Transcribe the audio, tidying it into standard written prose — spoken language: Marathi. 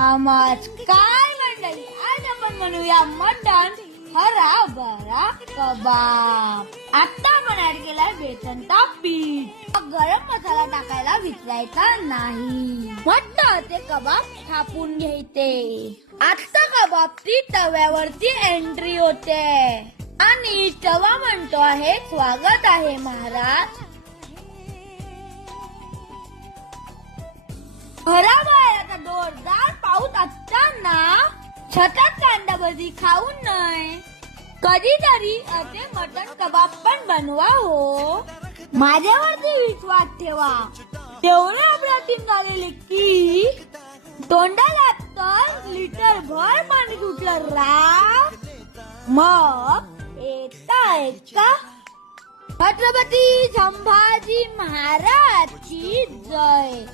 नमस्कार मंडळी, आज आपण बनवूया मटण हराभरा कबाब. आता आपण ऍड केलाय बेसनचा पीठ. गरम मसाला टाकायला विसरायचा नाही. मटण ते कबाब थापून घ्यायचे. आता कबाबची तव्यावरती एंट्री होते आणि तवा म्हणतो आहे, स्वागत आहे महाराज. हराभऱ्याचा जोरदार पाऊस असताना सतत कांदा भजी खाऊन नाही, कधीतरी असे मटण कबाब पण बनवा हो. माझ्यावरती विश्वास ठेवा. तेवढे अप्रतिम झालेले की तोंडाला तर लिटर भर पाणी सुटलं राव. मग येताय का? छत्रपती संभाजी महाराज की जय.